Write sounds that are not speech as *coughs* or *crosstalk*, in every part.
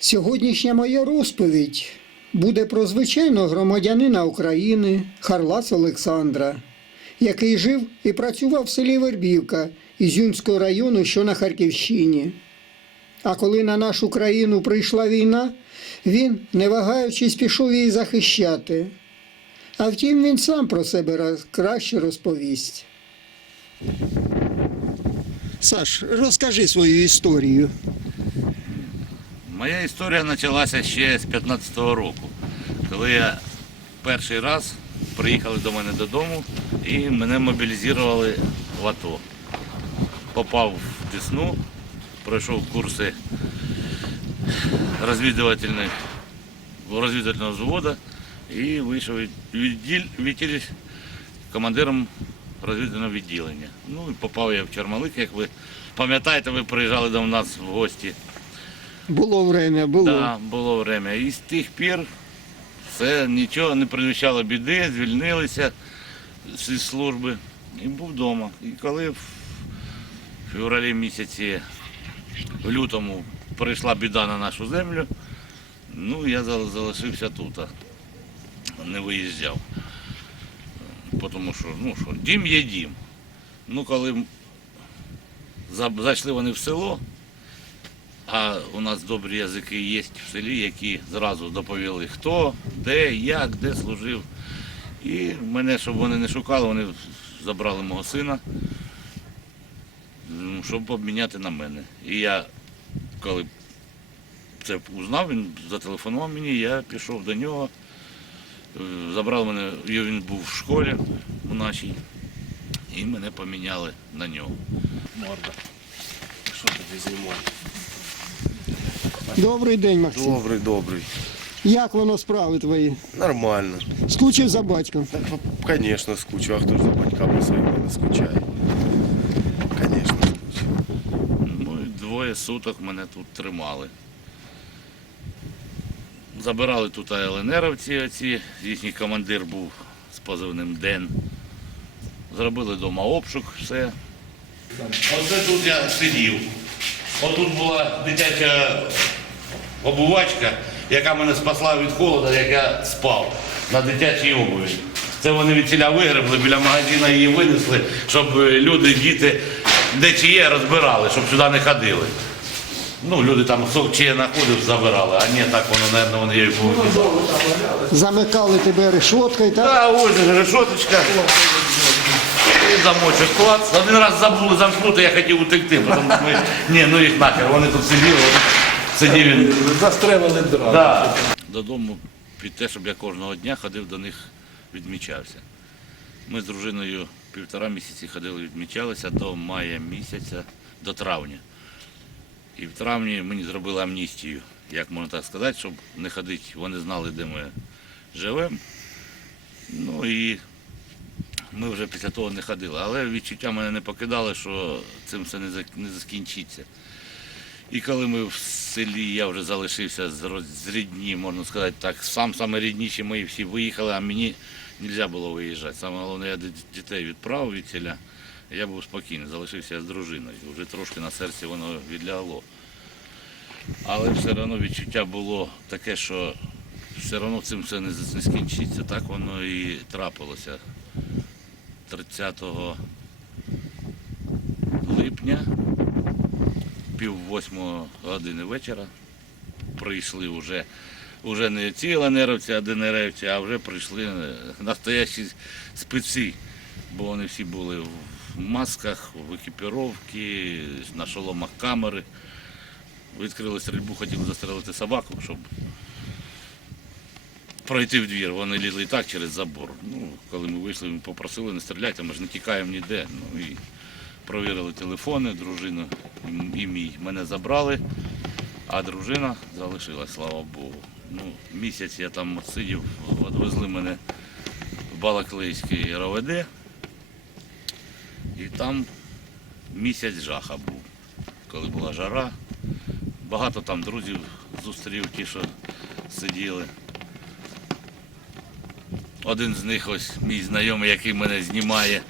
Сьогоднішня моя розповідь буде про звичайного громадянина України Харлас Олександра, який жив і працював в селі Вербівка Ізюмського району, що на Харківщині. А коли на нашу країну прийшла війна, він, не вагаючись, пішов її захищати. А втім, він сам про себе краще розповість. Саш, розкажи свою історію. Моя історія почалася ще з 15-го року, коли я перший раз приїхали до мене додому і мене мобілізували в АТО. Попав в Десну, пройшов курси розвідувального взводу і вийшов від- відділ, відділ командиром розвідувального відділення. Ну і попав я в Чормалик, як ви пам'ятаєте, ви приїжджали до нас в гості. Було время, було. Так, було время. І з тих пір все нічого не предвіщало біди, звільнилися зі служби і був вдома. І коли в февралі місяці, в лютому прийшла біда на нашу землю, ну я залишився тут, не виїжджав. Тому що, ну що, дім є дім. Ну, коли зайшли вони в село, а у нас добрі язики є в селі, які зразу доповіли, хто, де, як, де служив. І мене, щоб вони не шукали, вони забрали мого сина, щоб обміняти на мене. І я, коли це узнав, він зателефонував мені, я пішов до нього, е, забрав мене, він був в школі у нашій, і мене поміняли на нього. Морда. Що тобі знімати? Добрий день, Максим. Добрий, добрий. Як воно справи твої? Нормально. Скучив за батьком. Звісно, скучу. А хто ж за батьками своїми не скучає? Звісно, скучу. Ну і двоє суток мене тут тримали. Забирали тут ЛНРовці оці, їхній командир був з позивним Ден. Зробили вдома обшук, все. Оце тут я сидів. Отут була дитяча обувачка, яка мене спасла від холоду, як я спав на дитячій обуві. Це вони від ціля вигребли, біля магазину її винесли, щоб е, люди, діти, де чи є, розбирали, щоб сюди не ходили. Ну, люди там сок чи я знаходив, забирали, а ні, так воно, мабуть, вони її повикидали. Замикали тебе решоткою, так? Та ось решоточка. І замочок клац. Один раз забули замкнути, я хотів утекти, тому що ми, ні, ну їх нахер, вони тут сиділи, отут сидів він. Застрелили дрон. Да. Додому під те, щоб я кожного дня ходив до них, відмічався. Ми з дружиною півтора місяці ходили, відмічалися до мая місяця, до травня. І в травні мені зробили амністію, як можна так сказати, щоб не ходити, вони знали, де ми живемо. Ну і ми вже після того не ходили. Але відчуття мене не покидало, що цим все не зак- не закінчиться. І коли ми в селі, я вже залишився з, рідні, можна сказати так, сам саме рідніші мої всі виїхали, а мені не можна було виїжджати. Саме головне, я дітей відправив від селя. Я був спокійний, залишився з дружиною. Вже трошки на серці воно відлягло. Але все одно відчуття було таке, що все одно цим все не скінчиться. Так воно і трапилося. 30 липня пів восьмого години вечора прийшли вже, вже не ці ЛНРовці, а ДНРівці, а вже прийшли е, настоящі спеці, бо вони всі були в масках, в екіпіровці, на шоломах камери. Відкрили стрільбу, хотіли застрелити собаку, щоб пройти в двір. Вони лізли і так через забор. Ну, коли ми вийшли, ми попросили не стріляти, ми ж не тікаємо ніде. Ну, і провірили телефони, дружина і мій. Мене забрали, а дружина залишилась, слава Богу. Ну, місяць я там сидів, відвезли мене в Балаклейський РОВД. І там місяць жаха був, коли була жара. Багато там друзів зустрів, ті, що сиділи. Один з них ось мій знайомий, який мене знімає.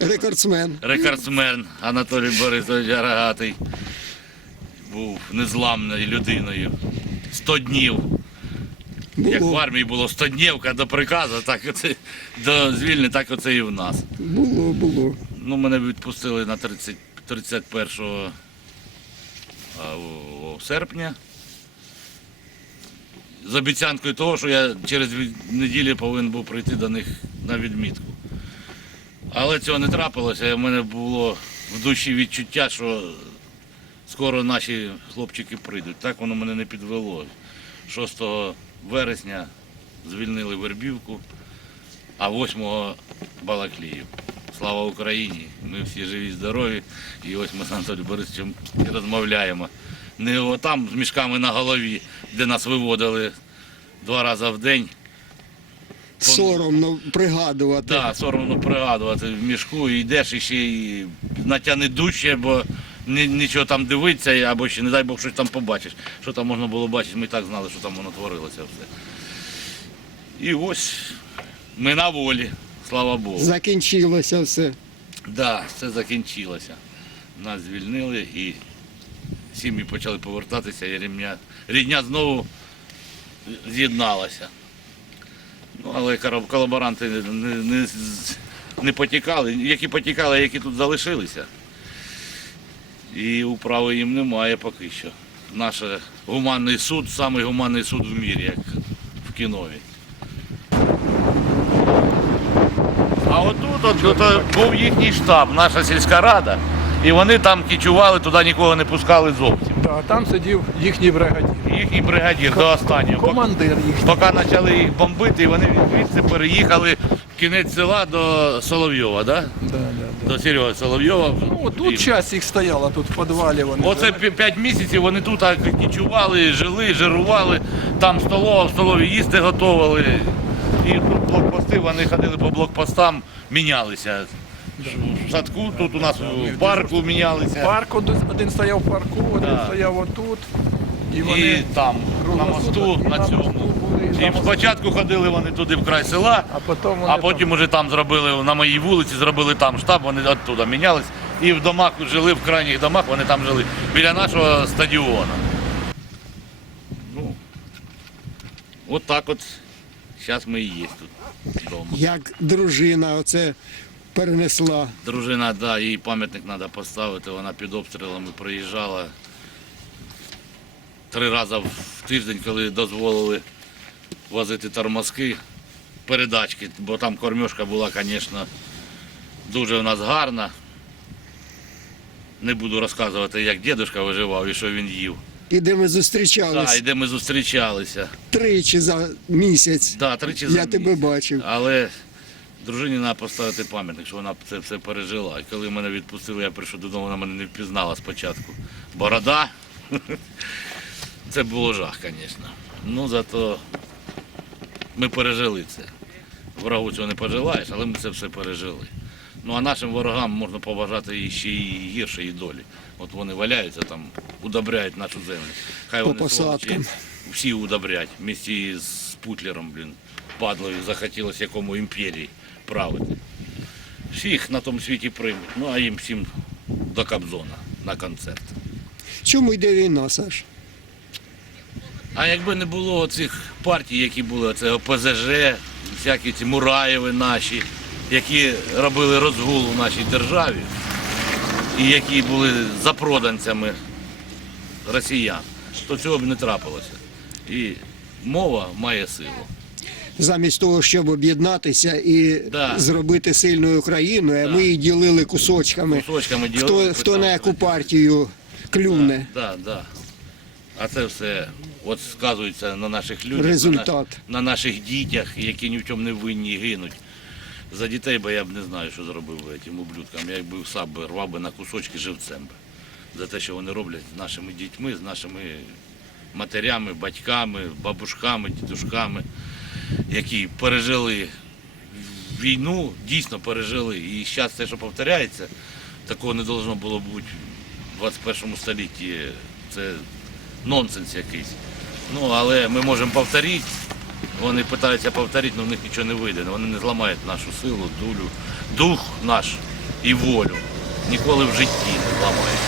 Рекордсмен. Рекордсмен Анатолій Борисович Арагатий був незламною людиною. 100 днів. Як в армії було 100 днів до приказу, так оце, до звільнення, так оце і в нас. було, було. Ну, мене відпустили на 30, 31 а, о, серпня. З обіцянкою того, що я через неділю повинен був прийти до них на відмітку. Але цього не трапилося, в мене було в душі відчуття, що скоро наші хлопчики прийдуть. Так воно мене не підвело. 6 вересня звільнили Вербівку, а 8 Балаклію. Слава Україні! Ми всі живі, здорові. І ось ми з Анатолієм Борисовичем розмовляємо. Не там з мішками на голові, де нас виводили два рази в день. Соромно пригадувати. Так, соромно пригадувати в мішку, і йдеш і ще і натягни дужче, бо нічого там дивиться, або ще, не дай Бог, щось там побачиш. Що там можна було бачити, ми і так знали, що там воно творилося все. І ось ми на волі, слава Богу. Закінчилося все. Да, все закінчилося. Нас звільнили і сім'ї почали повертатися, і рідня, рідня знову з'єдналася. Ну, але колаборанти не, не, не, потікали, які потікали, які тут залишилися. І управи їм немає поки що. Наш гуманний суд, самий гуманний суд в мірі, як в кінові. А отут от, от, був їхній штаб, наша сільська рада, і вони там кічували, туди нікого не пускали зовсім. Да, там сидів їхній бригадір. Їхній бригадір до останнього. Командир їхній. Поки почали їх бомбити, і вони звідси переїхали в кінець села до Соловйова, да? Да, да, да. до Сереги Соловйова. Ну, тут часть їх стояла, тут в підвалі вони. Оце пі- п'ять місяців вони тут так нічували, жили, жирували, там столова, в столові їсти готували. І тут блокпости, вони ходили по блокпостам, мінялися. В садку, тут у нас в парку мінялися. Парк один, один стояв в парку, один Да. стояв отут. І І вони, там, на круглосуток, мосту, і на на цьому. мосту були, і І мосту. спочатку ходили вони туди в край села, а потім вони а потім уже там зробили, на моїй вулиці зробили там штаб, вони оттуда мінялись. І в домах жили, в крайніх домах вони там жили, біля нашого стадіону. Ну, от так от, зараз ми і є тут вдома. Як дружина оце перенесла. Дружина, да, їй пам'ятник треба поставити, вона під обстрілами приїжджала три рази в тиждень, коли дозволили возити тормозки, передачки, бо там кормежка була, звісно, дуже у нас гарна. Не буду розказувати, як дідусь виживав і що він їв. І де ми Так, зустрічались і де ми зустрічалися. тричі за місяць. Да, тричі за Я тебе місяць. бачив. Але дружині треба поставити пам'ятник, що вона це все пережила. І коли мене відпустили, я прийшов додому, вона мене не впізнала спочатку. Борода. *laughs* Це було жах, звісно. Ну зато ми пережили це. Врагу цього не пожелаєш, але ми це все пережили. Ну а нашим ворогам можна побажати і ще і гіршої долі. От вони валяються там, удобряють нашу землю. Хай По вони сволочі, всі удобрять. Вместе з Путлером, блін, падлою захотілося якому імперії правити. Всіх на тому світі приймуть, ну а їм всім до Кобзона на концерт. Чому йде війна, Саш? А якби не було цих партій, які були, це ОПЗЖ, всякі ці Мураєви наші, які робили розгул у нашій державі, і які були запроданцями росіян, то цього б не трапилося. І мова має силу. Замість того, щоб об'єднатися і Да. зробити сильною країну, а ми її ділили кусочками. Кусочками Хто, ділили, хто на яку партію клюне. Так, так. А це все от сказується на наших людях, Результат. На, наш- на наших дітях, які ні в чому не винні і гинуть. За дітей би я б не знаю, що зробив би цим ублюдкам. Я якби сам би рвав би на кусочки живцем би. За те, що вони роблять з нашими дітьми, з нашими матерями, батьками, бабушками, дідушками, які пережили війну, дійсно пережили. І зараз те, що повторяється, такого не должно було бути в 21 столітті. Це нонсенс якийсь. Ну, але ми можемо повторити. Вони намагаються повторити, але в них нічого не вийде. Вони не зламають нашу силу, дулю, дух наш і волю. Ніколи в житті не зламають.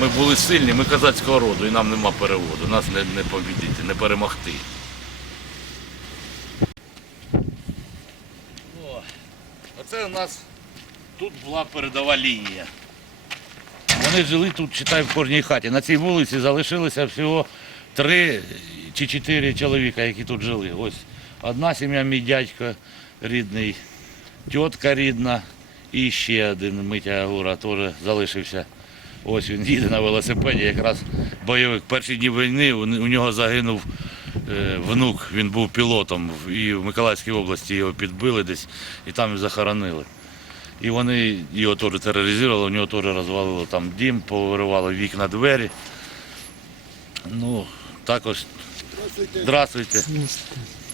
Ми були сильні, ми козацького роду, і нам нема переводу. Нас не, не побідити, не перемогти. Оце у нас тут була передова лінія. Вони жили тут, читай, в кожній хаті. На цій вулиці залишилося всього три чи чотири чоловіка, які тут жили. Ось одна сім'я, мій дядько рідний, тітка рідна і ще один Митя Агура теж залишився. Ось він їде на велосипеді, якраз бойовик. Перші дні війни у нього загинув внук, він був пілотом і в Миколаївській області його підбили десь і там і захоронили. І вони його теж тероризували, у нього теж розвалило там дім, повиривало вікна двері. Ну, також. Здравствуйте.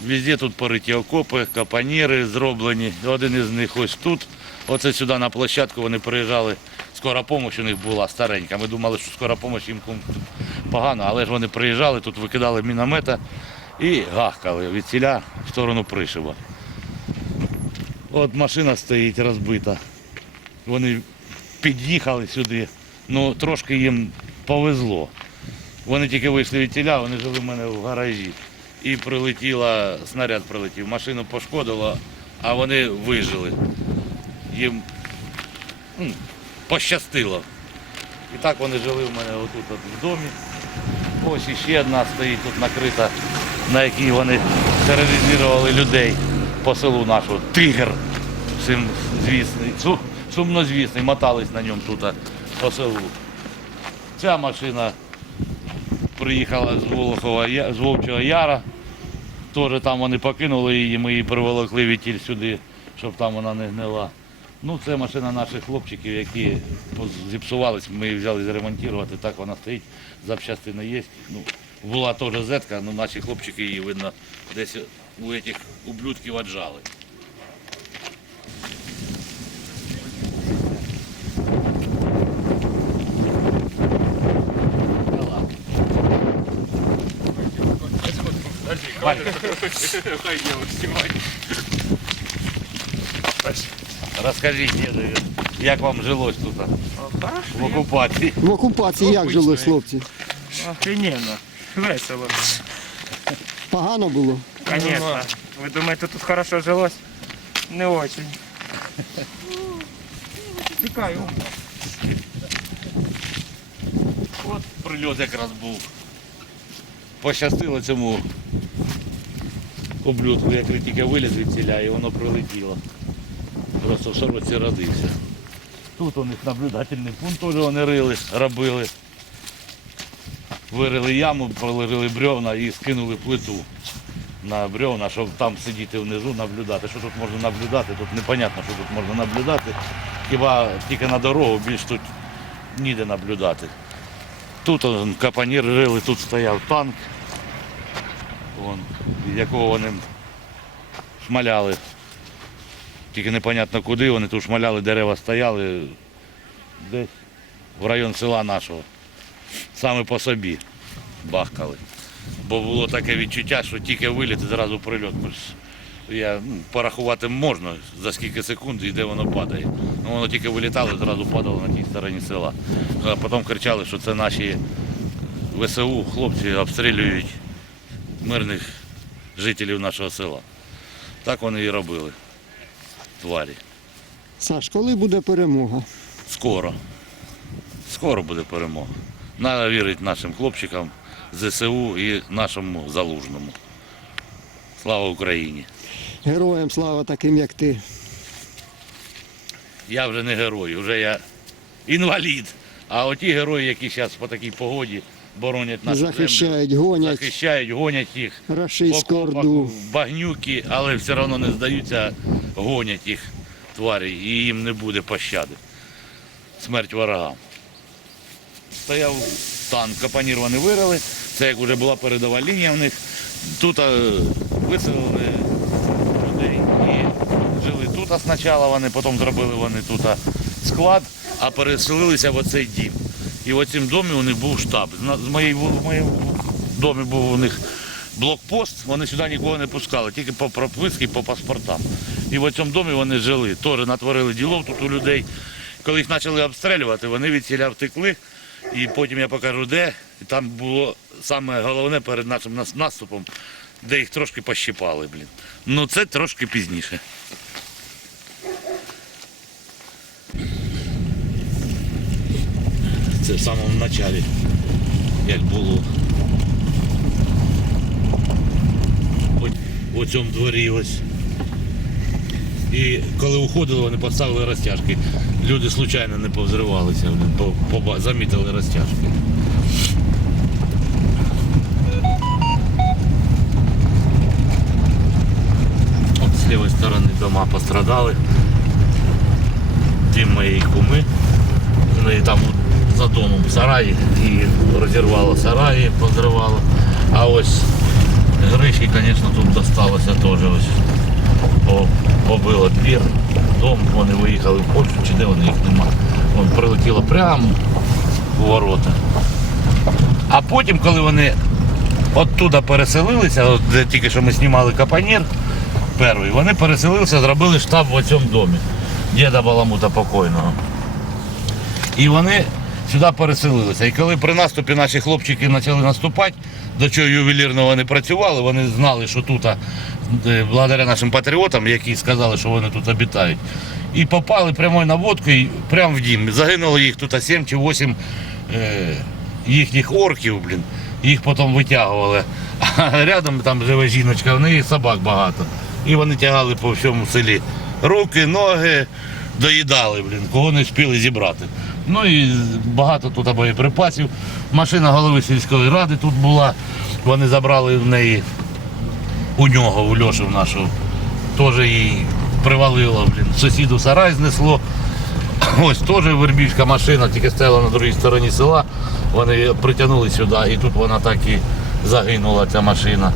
Везде тут пориті окопи, капаніри зроблені. Один із них ось тут. Оце сюди на площадку вони приїжджали. Скора допомога у них була старенька. Ми думали, що скора допомога їм погано, але ж вони приїжджали, тут викидали міномета і гахкали від ціля в сторону пришиба. От машина стоїть розбита. Вони під'їхали сюди. Ну трошки їм повезло. Вони тільки вийшли від тіля, вони жили в мене в гаражі. І прилетіла, снаряд прилетів, машину пошкодило, а вони вижили. Їм м, пощастило. І так вони жили в мене отут от в домі. Ось іще одна стоїть тут накрита, на якій вони тероризували людей по селу нашого. Тигр. Всім звісний, су- сумнозвісний, мотались на ньому тут по селу. Ця машина приїхала з Волохова, з Вовчого Яра. Теж там вони покинули її, ми її приволокли відтіль сюди, щоб там вона не гнила. Ну, це машина наших хлопчиків, які зіпсувались, ми її взяли зремонтувати, так вона стоїть, запчастини є. Ну, була теж зетка, але наші хлопчики її, видно, десь у цих ублюдків отжали. Та ладно. Розкажіть, як вам жилось тут в окупації? В окупації як жилось, хлопці? Охрененно. Весело. Погано було. Конечно. Вы думаете, тут хорошо жилось? Не очень. Тікаю. От прильот якраз був. Пощастило цьому облюдку, як тільки виліз від ціля, і воно прилетіло. Просто в широці родився. Тут у них наблюдательний пункт теж вони рили, робили. Вирили яму, проложили бревна і скинули плиту на бревна, щоб там сидіти внизу, наблюдати. Що тут можна наблюдати? Тут непонятно, що тут можна наблюдати. Хіба тільки на дорогу, більш тут ніде наблюдати. Тут он, капанір рили, тут стояв танк, вон, якого вони шмаляли. Тільки непонятно куди, вони тут шмаляли, дерева стояли десь в район села нашого. Саме по собі бахкали. Бо було таке відчуття, що тільки виліт і зразу прильот. Я, ну, порахувати можна за скільки секунд і де воно падає. Ну, воно тільки вилітало, і зразу падало на тій стороні села. А потім кричали, що це наші ВСУ, хлопці обстрілюють мирних жителів нашого села. Так вони і робили. Тварі. Саш, коли буде перемога? Скоро. Скоро буде перемога. Треба вірити нашим хлопчикам, ЗСУ і нашому залужному. Слава Україні! Героям слава таким, як ти. Я вже не герой, вже я інвалід. А оті герої, які зараз по такій погоді боронять нашу землю, Захищають, гонять захищають, гонять їх. рашистську орду. багнюки, але все одно не здаються, гонять їх тварі, і їм не буде пощади. Смерть ворогам. Стояв танк, капанір вони вирили, це як вже була передова лінія в них. Тут е, виселили людей і жили тут спочатку вони, потім зробили вони тут склад, а переселилися в оцей дім. І в цьому домі у них був штаб. В моєму домі був у них блокпост, вони сюди нікого не пускали, тільки по прописці, по паспортам. І в цьому домі вони жили, теж натворили ділов тут у людей. Коли їх почали обстрілювати, вони від ціля втекли І потім я покажу де. І там було саме головне перед нашим наступом, де їх трошки пощипали, блін. Ну це трошки пізніше. Це в самому началі, як було. У цьому дворі ось. І коли уходили, вони поставили розтяжки. Люди случайно не повзривалися, вони замітили розтяжки. От з лівої сторони дома пострадали. Ті мої куми. Вони там за домом сараї і розірвало сараї, позривало. А ось Гриші, звісно, тут досталося теж ось. По- Побило двір, дом, вони виїхали в Польщу, чи де вони їх нема. Вон прилетіло прямо у ворота. А потім, коли вони оттуда переселилися, от де тільки що ми знімали капанір перший, вони переселилися, зробили штаб в цьому домі, діда Баламута покойного. І вони сюди переселилися. І коли при наступі наші хлопчики почали наступати, до чого ювелірно вони працювали, вони знали, що тут, е, благодаря нашим патріотам, які сказали, що вони тут обітають. І попали прямою наводкою прямо в дім. Загинуло їх тут 7 чи 8 е, їхніх орків, блін. Їх потім витягували. *laughs* А рядом там живе жіночка, в неї собак багато. І вони тягали по всьому селі. Руки, ноги, доїдали, блін, кого не встигли зібрати. Ну і багато тут боєприпасів. Машина голови сільської ради тут була. Вони забрали в неї у нього, у Льоші в нашого. Теж її привалило, блін. Сусіду сарай знесло. *coughs* Ось теж вербівська машина, тільки стояла на другій стороні села. Вони притягнули сюди і тут вона так і загинула, ця машина.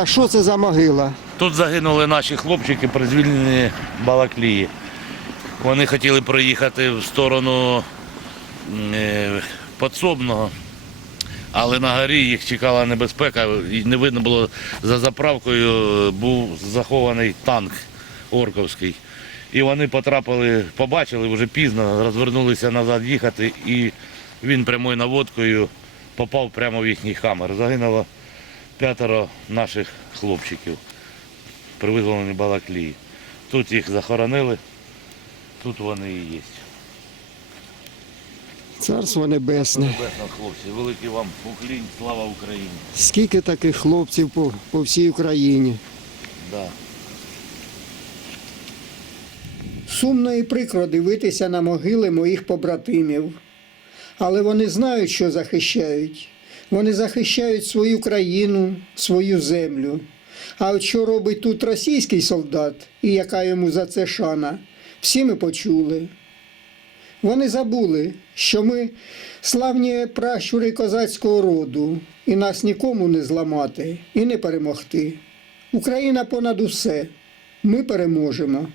Саш, що це за могила? Тут загинули наші хлопчики при звільненні Балаклії. Вони хотіли проїхати в сторону е, Подсобного, але на горі їх чекала небезпека, і не видно було за заправкою був захований танк орковський. І вони потрапили, побачили вже пізно, розвернулися назад їхати, і він прямою наводкою попав прямо в їхній хамер. Загинуло п'ятеро наших хлопчиків при визволенні Балаклії. Тут їх захоронили, тут вони і є. Царство небесне. Небесно, хлопці, великий вам уклінь, слава Україні. Скільки таких хлопців по, по всій Україні? Да. Сумно і прикро дивитися на могили моїх побратимів. Але вони знають, що захищають. Вони захищають свою країну, свою землю. А от що робить тут російський солдат і яка йому за це шана, всі ми почули. Вони забули, що ми славні пращури козацького роду, і нас нікому не зламати і не перемогти. Україна понад усе. Ми переможемо.